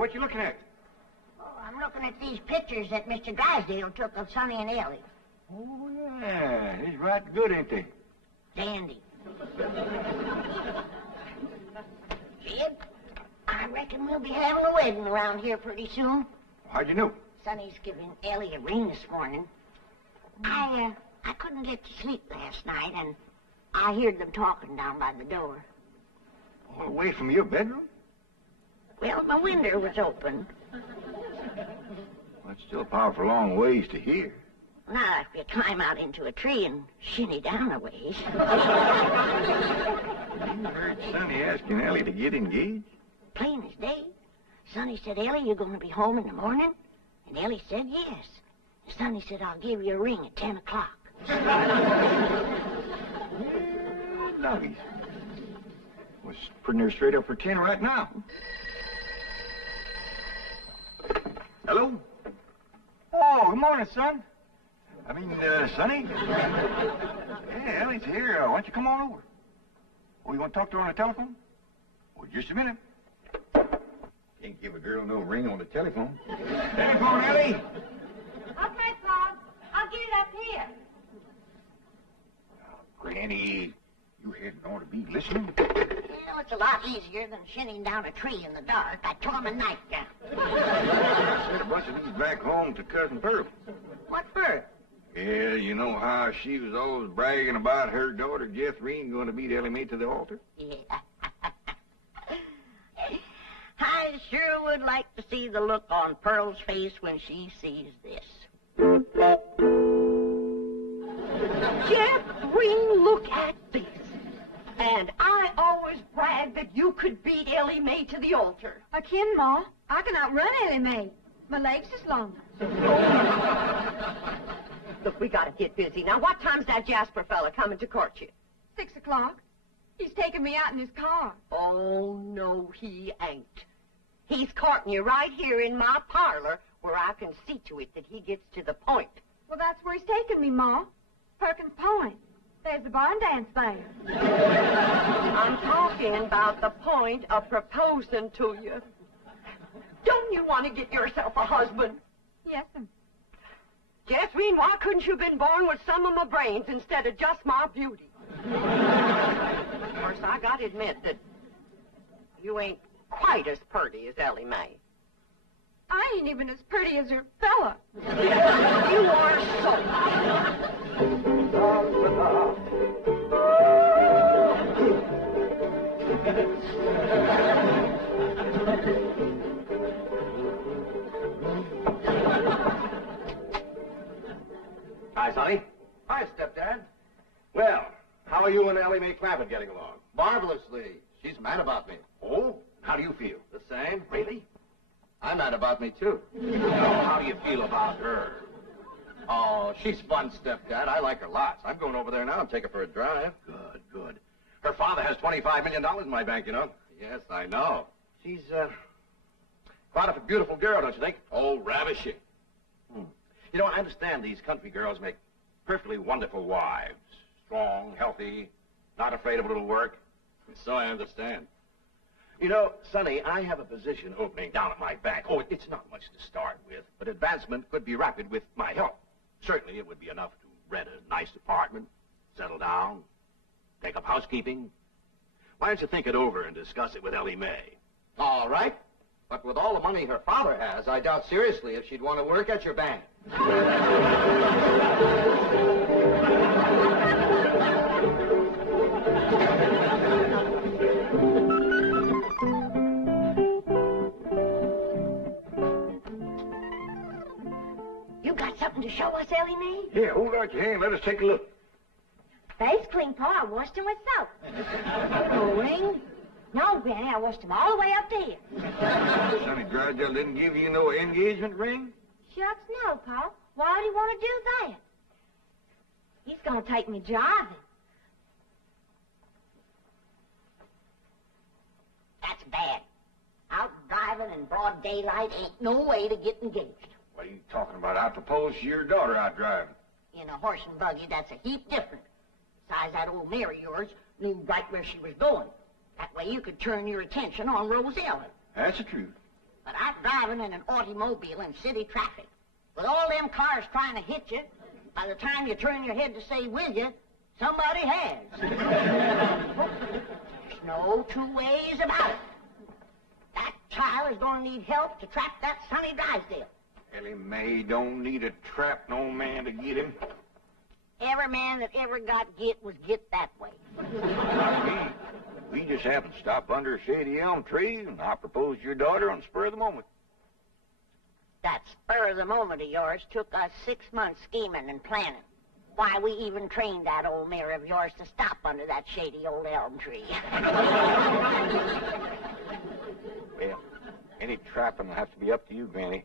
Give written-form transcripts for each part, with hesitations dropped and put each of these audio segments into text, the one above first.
what you looking at? Oh, I'm looking at these pictures that Mr. Drysdale took of Sonny and Elly. Oh, yeah. He's right good, ain't they? Dandy. Jed, I reckon we'll be having a wedding around here pretty soon. How'd you know? Sonny's giving Elly a ring this morning. I couldn't get to sleep last night, and I heard them talking down by the door. All away from your bedroom? Well, my window was open. Well, it's still a powerful long ways to hear. Now, if you climb out into a tree and shinny down a ways. You heard Sonny asking Elly to get engaged? Plain as day. Sonny said, Elly, you're going to be home in the morning? And Elly said, yes. And Sonny said, I'll give you a ring at 10 o'clock. Lovey. Was putting her straight up for 10 right now. Hello? Oh, good morning, son. Sonny? Yeah, Elly's here. Why don't you come on over? Oh, you want to talk to her on the telephone? Oh, just a minute. Can't give a girl no ring on the telephone. Telephone, Elly. Okay, Bob. I'll get it up here. Oh, Granny, you hadn't ought to be listening. You know, it's a lot easier than shinning down a tree in the dark. I tore my nightgown. Instead of busting these back home to Cousin Pearl. What for? Yeah, you know how she was always bragging about her daughter, Jethrine, going to beat Elly Mae to the altar? Yeah. I sure would like to see the look on Pearl's face when she sees this. Jethrine, look at this. And I always bragged that you could beat Elly Mae to the altar. I can, Ma. I can outrun Elly Mae. My legs is long. Look, we gotta get busy. Now, what time's that Jasper fella coming to court you? 6 o'clock. He's taking me out in his car. Oh, no, he ain't. He's courting you right here in my parlor where I can see to it that he gets to the point. Well, that's where he's taking me, Ma. Perkins Point. There's the barn dance there. I'm talking about the point of proposing to you. Don't you want to get yourself a husband? Yes, sir. Jethrine, why couldn't you have been born with some of my brains instead of just my beauty? Of course, I got to admit that you ain't quite as pretty as Elly Mae. I ain't even as pretty as her fella. You are so... Hi, Sonny. Hi, stepdad. Well, how are you and Elly Mae Clampett getting along? Marvelously. She's mad about me. Oh? How do you feel? The same. Really? I'm mad about me, too. No, how do you feel about her? Oh, she's fun, stepdad. I like her lots. I'm going over there now and take her for a drive. Good, good. Her father has $25 million in my bank, you know. Yes, I know. She's, quite a beautiful girl, don't you think? Oh, ravishing. You know, I understand these country girls make perfectly wonderful wives. Strong, healthy, not afraid of a little work. So I understand. You know, Sonny, I have a position opening down at my bank. Oh, it's not much to start with, but advancement could be rapid with my help. Certainly it would be enough to rent a nice apartment, settle down, take up housekeeping. Why don't you think it over and discuss it with Elly Mae? All right. But with all the money her father has, I doubt seriously if she'd want to work at your bank. You got something to show us, Elly Mae? Here, hold out your hand. Let us take a look. Face clean, Pa. I washed him with soap. No ring? No, Granny. I washed him all the way up to here. Sonny Drysdale didn't give you no engagement ring? Shucks, no, Pa. Why'd he want to do that? He's going to take me driving. That's bad. Out driving in broad daylight ain't no way to get engaged. What are you talking about? I proposed to your daughter out driving. In a horse and buggy, that's a heap different. Besides, that old mare of yours knew right where she was going. That way you could turn your attention on Rose Ellen. That's the truth. But I'd driving in an automobile in city traffic, with all them cars trying to hit you, by the time you turn your head to say, will you, somebody has. There's no two ways about it. That child is going to need help to trap that Sonny Drysdale. Elly May don't need to trap no man to get him. Every man that ever got get was get that way. Not me. We just happened to stop under a shady elm tree, and I proposed to your daughter on the spur of the moment. That spur of the moment of yours took us 6 months scheming and planning. Why, we even trained that old mare of yours to stop under that shady old elm tree. Well, any trapping will have to be up to you, Granny.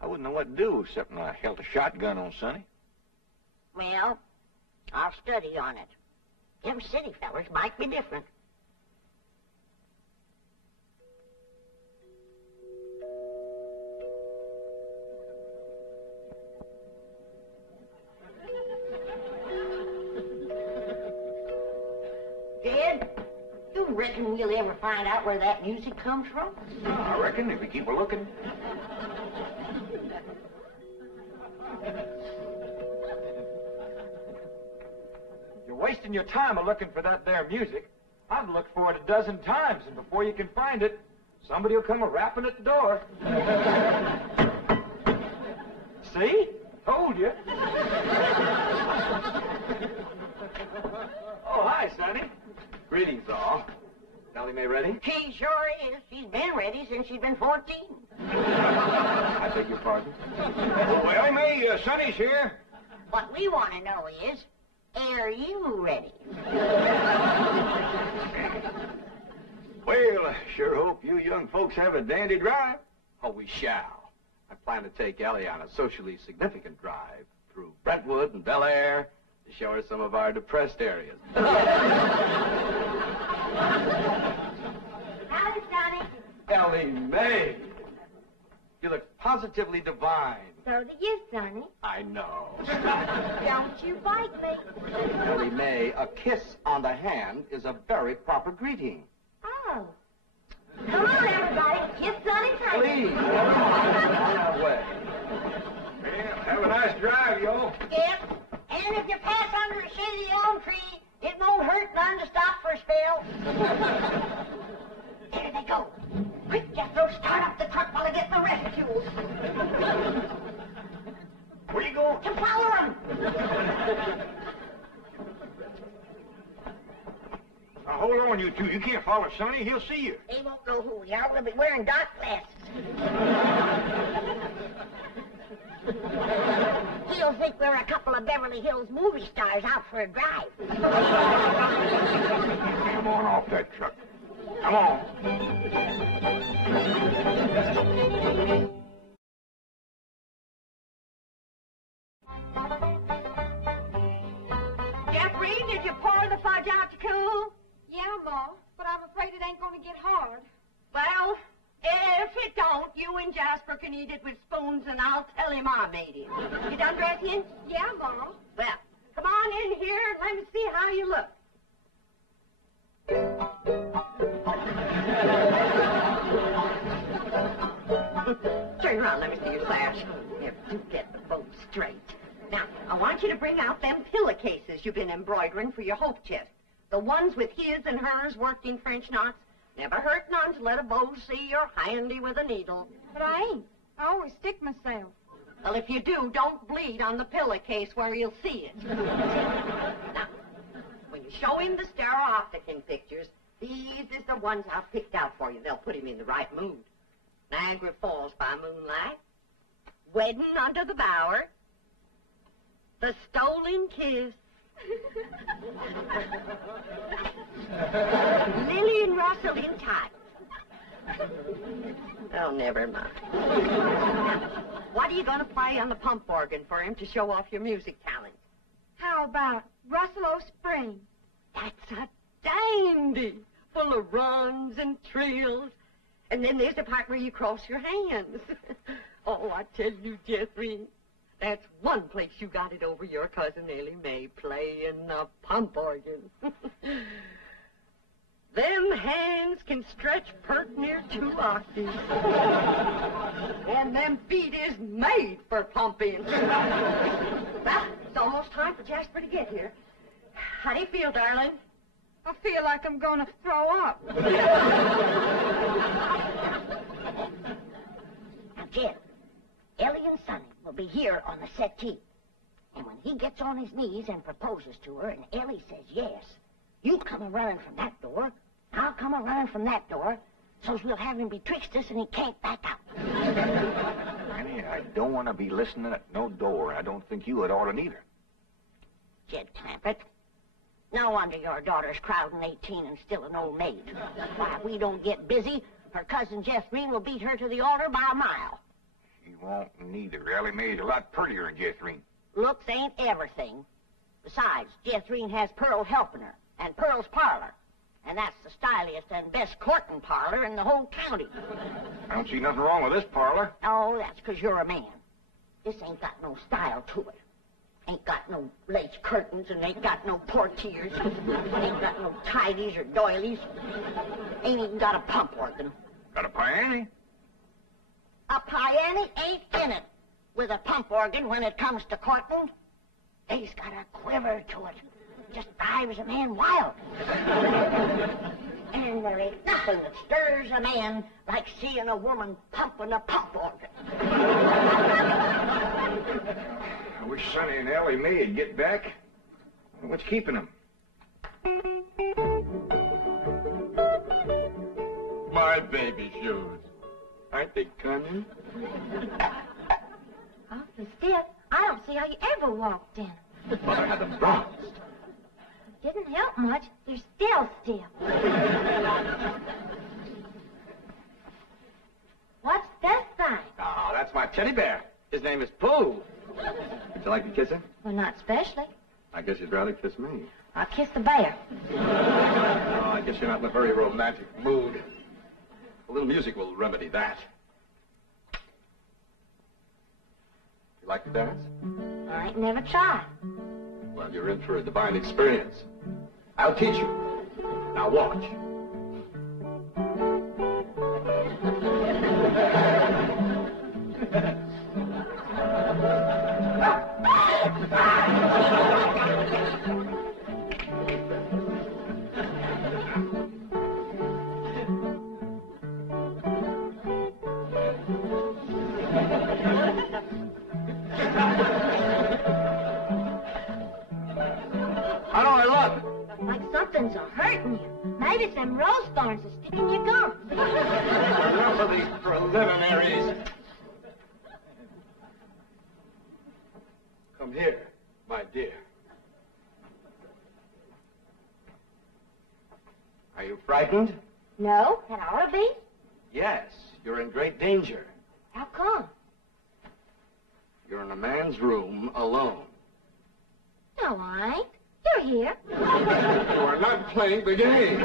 I wouldn't know what to do except I held a shotgun on Sonny. Well, I'll study on it. Them city fellers might be different. Jed, you reckon we'll ever find out where that music comes from? I reckon if we keep a looking. You're wasting your time looking for that there music. I've looked for it a dozen times, and before you can find it, somebody will come a-rapping at the door. See? Told you. Oh, hi, Sonny. Greetings, all. Elly May ready? She sure is. She's been ready since she's been 14. I beg your pardon? Oh, Elly May, Sonny's here. What we want to know is, are you ready? Well, I sure hope you young folks have a dandy drive. Oh, we shall. I plan to take Elly on a socially significant drive through Brentwood and Bel Air to show her some of our depressed areas. Howdy, Sonny. Elly May. You look positively divine. So do you, Sonny. I know. Don't you bite me. Elly May, a kiss on the hand is a very proper greeting. Oh. Come on, everybody. Kiss Sonny's hand. Please, never mind. On our way. Well, have a nice drive, y'all. Yep. And if you pass under a shady elm tree, it won't hurt none to stop for a spell. There they go. Quick, Jethro, start up the truck while I get the rest fuels. Where you go? To follow them. Now, hold on, you two. You can't follow Sonny. He'll see you. They won't know who we are. We'll be wearing dark glasses. He'll think we're a couple of Beverly Hills movie stars out for a drive. Come on off that truck. Come on. Jethrine, did you pour the fudge out to cool? Yeah, Ma, but I'm afraid it ain't going to get hard. Well, if it don't, you and Jasper can eat it with spoons, and I'll tell him I made it. You done dressing? Yeah, Ma. Well, come on in here and let me see how you look. Turn around, let me see your sash. Never do get the bow straight. Now, I want you to bring out them pillowcases you've been embroidering for your hope chest. The ones with his and hers worked in French knots. Never hurt none to let a beau see you're handy with a needle. But I ain't. I always stick myself. Well, if you do, don't bleed on the pillowcase where you'll see it. Now, when you show him the stereopticon pictures, these is the ones I've picked out for you. They'll put him in the right mood. Niagara Falls by moonlight, Wedding under the Bower, The Stolen Kiss, Lily and Russell in tights. Oh, never mind. What are you going to play on the pump organ for him to show off your music talent? How about Russell O. Spring? That's a dandy, full of runs and trills. And then there's the part where you cross your hands. Oh, I tell you, Jethrine, that's one place you got it over your cousin Elly May, playing the pump organ. Them hands can stretch pert near 2 octaves. And them feet is made for pumping. Well, it's almost time for Jasper to get here. How do you feel, darling? I feel like I'm going to throw up. Now, Jed, Elly and Sonny will be here on the settee. And when he gets on his knees and proposes to her, and Elly says yes, you come a-running from that door, I'll come a-running from that door, so's we'll have him betwixt us and he can't back out. Annie, I don't want to be listening at no door. I don't think you had ought to neither. Jed Clampett, no wonder your daughter's crowding 18 and still an old maid. Why, if we don't get busy, her cousin Jethrine will beat her to the altar by a mile. She won't neither. Elly Mae's a lot prettier than Jethrine. Looks ain't everything. Besides, Jethrine has Pearl helping her, and Pearl's parlor. And that's the styliest and best courting parlor in the whole county. I don't see nothing wrong with this parlor. Oh, that's 'cause you're a man. This ain't got no style to it. Ain't got no lace curtains and ain't got no portieres. Ain't got no tidies or doilies. Ain't even got a pump organ. Got a piano? A piano ain't in it with a pump organ when it comes to courting. They's got a quiver to it. Just drives a man wild. And there ain't nothing that stirs a man like seeing a woman pumping a pump organ. I wish Sonny and Elly Mae would get back. What's keeping them? My baby shoes. Aren't they cunning? Awfully stiff. I don't see how you ever walked in. Mother had them bronzed. Didn't help much. They're still stiff. What's this thing? Ah, that's my teddy bear. His name is Pooh. Would you like to kiss him? Well, not especially. I guess you'd rather kiss me. I'll kiss the bear. Oh, I guess you're not in a very romantic mood. A little music will remedy that. You like to dance? I ain't never tried. Well, you're in for a divine experience. I'll teach you. Now watch. How do I look? Like something's a-hurting you. Maybe it's them rose thorns are sticking your gums. Enough of these preliminaries. Come here, my dear. Are you frightened? No, that ought to be. Yes, you're in great danger. How come? You're in a man's room alone. No, I ain't. You're here. You are not playing the game.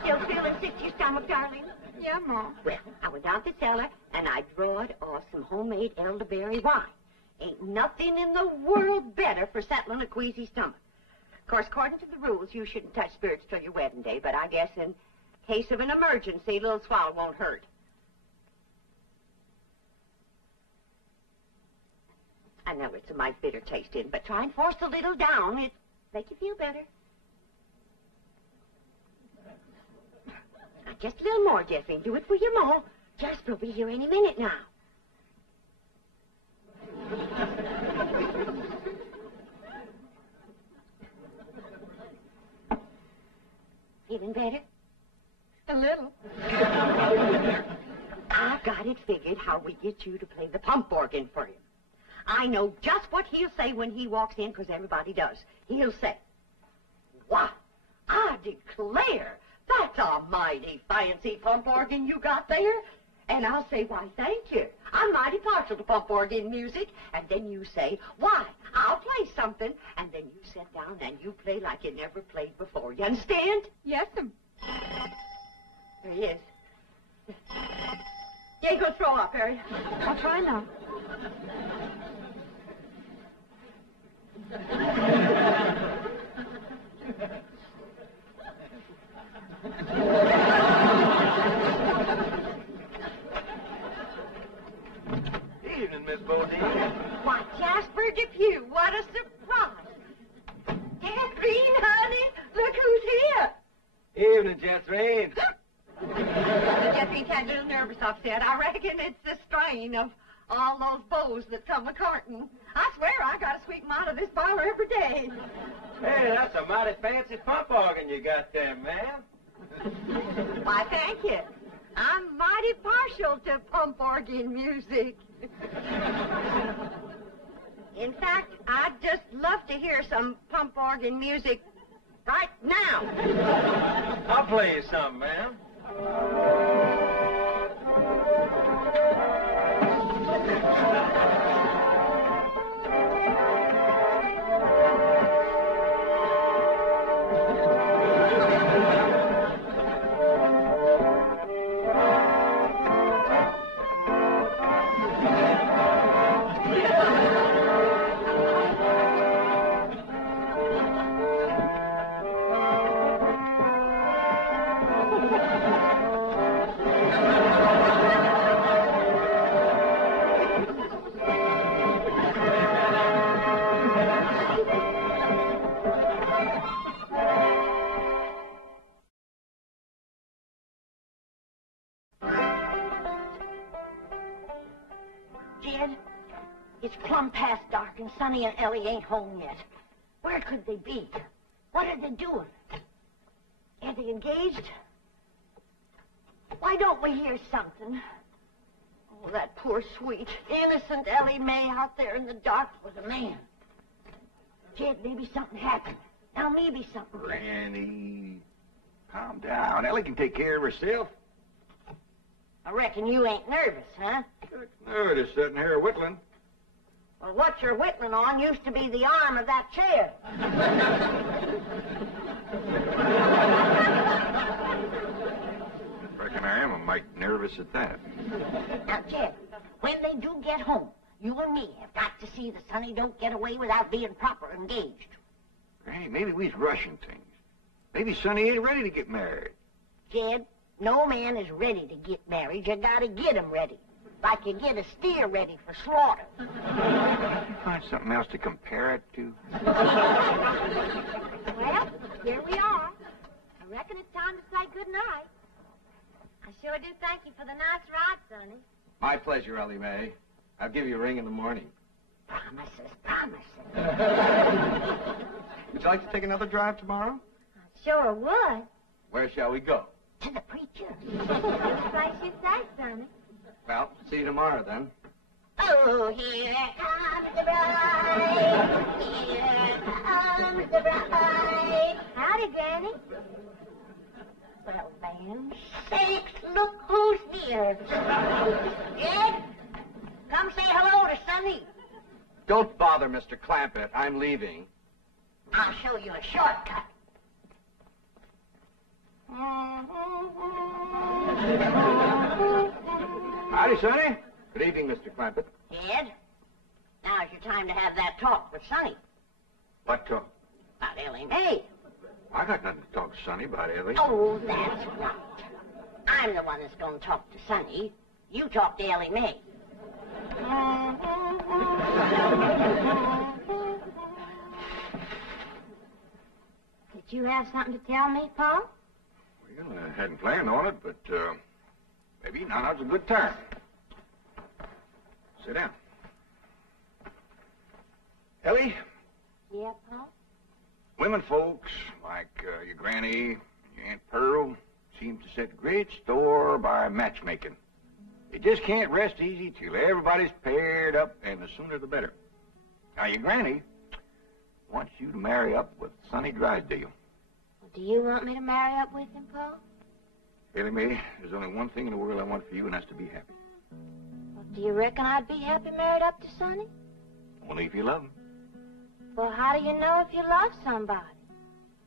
Still feeling sick to your stomach, darling? Yeah, Ma. Well, I went down to the cellar, and I drawed off some homemade elderberry wine. Ain't nothing in the world better for settling a queasy stomach. Of course, according to the rules, you shouldn't touch spirits till your wedding day, but I guess in case of an emergency, a little swallow won't hurt. I know it's a mighty bitter taste in, but try and force a little down. It'll make you feel better. Now, just a little more, Jethrine. Do it for your ma. Jasper will be here any minute now. Feeling better? A little. I've got it figured how we get you to play the pump organ for him. I know just what he'll say when he walks in, because everybody does. He'll say, "Why, I declare, that's a mighty fancy pump organ you got there." And I'll say, "Why, thank you. I'm mighty partial to pump organ music." And then you say, "Why, I'll play something." And then you sit down and you play like you never played before. You understand? Yes'm. There he is. You ain't gonna throw up, Harry. I'll try now. ain't that little nervous upset. I reckon it's the strain of all those bows that come a-courting. I swear I gotta sweep 'em out of this boiler every day. Hey, that's a mighty fancy pump organ you got there, ma'am. Why, thank you. I'm mighty partial to pump organ music. In fact, I'd just love to hear some pump organ music right now. I'll play you some, ma'am. Jed, it's plumb past dark and Sonny and Elly ain't home yet. Where could they be? What are they doing? Are they engaged? Why don't we hear something? Oh, that poor, sweet, innocent Elly May out there in the dark with a man. Jed, maybe something happened. Now maybe something. Granny, calm down. Elly can take care of herself. I reckon you ain't nervous, huh? No, just sitting here whittling. Well, what you're whittling on used to be the arm of that chair. Reckon I am a mite nervous at that. Now, Jed, when they do get home, you and me have got to see that Sonny don't get away without being proper engaged. Granny, maybe we's rushing things. Maybe Sonny ain't ready to get married. Jed, no man is ready to get married. You gotta get him ready. Like you get a steer ready for slaughter. Find something else to compare it to. Well, here we are. I reckon it's time to say good night. I sure do thank you for the nice ride, Sonny. My pleasure, Elly May. I'll give you a ring in the morning. Promises, promises. Would you like to take another drive tomorrow? I sure would. Where shall we go? To the preacher. Any place you say, Sonny. Well, see you tomorrow, then. Oh, here comes the bride. Here comes the bride. Howdy, Granny. Well, man, sakes, look who's here. Jed, come say hello to Sonny. Don't bother, Mr. Clampett. I'm leaving. I'll show you a shortcut. Howdy, Sonny. Good evening, Mr. Clampett. Jed, now's your time to have that talk with Sonny. What talk? About Elly May. I got nothing to talk to Sonny about, Elly. Oh, that's right. I'm the one that's going to talk to Sonny. You talk to Elly May. Did you have something to tell me, Paul? Well, I hadn't planned on it, but maybe now's a good time. Sit down. Elly, Yeah, Paul? women folks like your granny, your Aunt Pearl, seem to set great store by matchmaking. They just can't rest easy till everybody's paired up, and the sooner the better. Now, your granny wants you to marry up with Sonny Drysdale. Well, do you want me to marry up with him, Paul? Elly May, there's only one thing in the world I want for you, and that's to be happy. Well, do you reckon I'd be happy married up to Sonny? Only if you love him. Well, how do you know if you love somebody?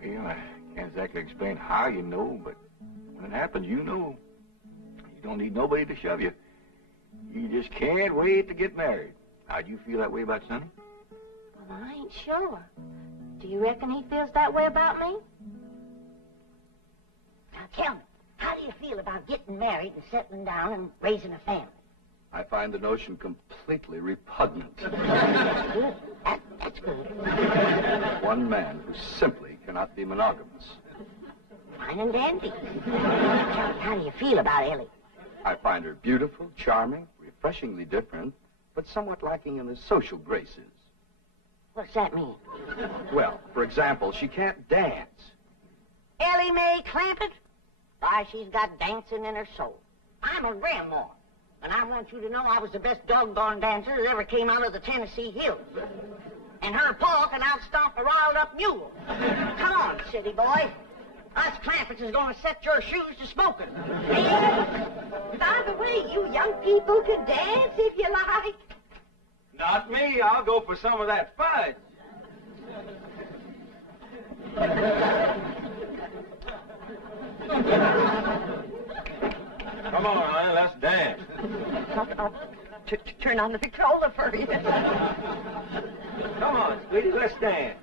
Well, I can't exactly explain how you know, but when it happens, you know. You don't need nobody to shove you. You just can't wait to get married. How do you feel that way about Sonny? Well, I ain't sure. Do you reckon he feels that way about me? Now, tell me, how do you feel about getting married and settling down and raising a family? I find the notion completely repugnant. Good. That's good. One man who simply cannot be monogamous. Fine and dandy. Tell me, how do you feel about Elly? I find her beautiful, charming, refreshingly different, but somewhat lacking in the social graces. What's that mean? Well, for example, she can't dance. Elly Mae Clampett? Why, she's got dancing in her soul. I'm a grandma, and I want you to know I was the best doggone dancer that ever came out of the Tennessee hills. And her paw can outstomp a riled-up mule. Come on, city boy. Us Clampetts is going to set your shoes to smoking. By the way, you young people can dance if you like. Not me. I'll go for some of that fudge. Come on, honey, let's dance. I'll turn on the Victrola for you. Come on, sweetie, let's dance.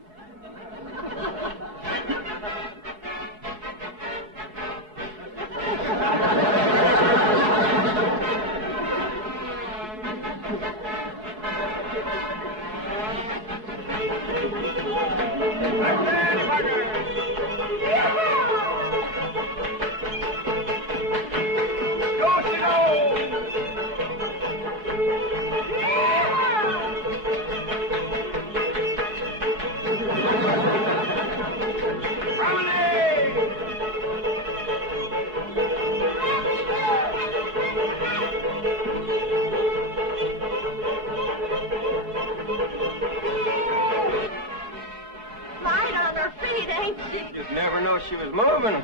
Light on her feet, ain't she? You'd never know she was moving.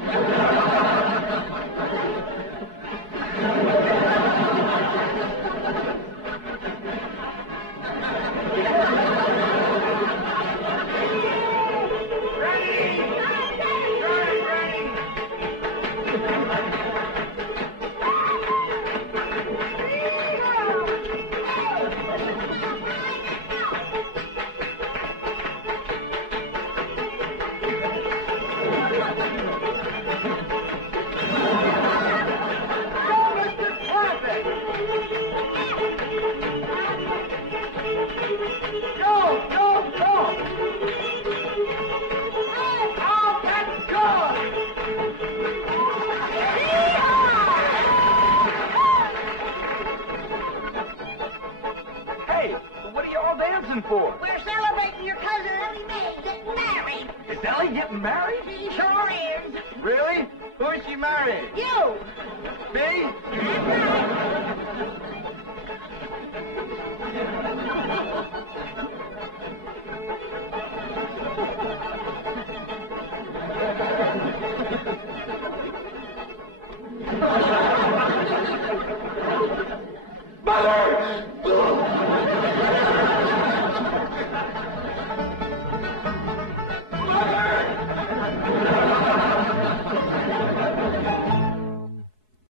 Hey, what are you all dancing for? We're celebrating your cousin Elly Mae getting married. Is Elly getting married? She sure is. Really? Who is she marrying? You. Me? That's right. Mother!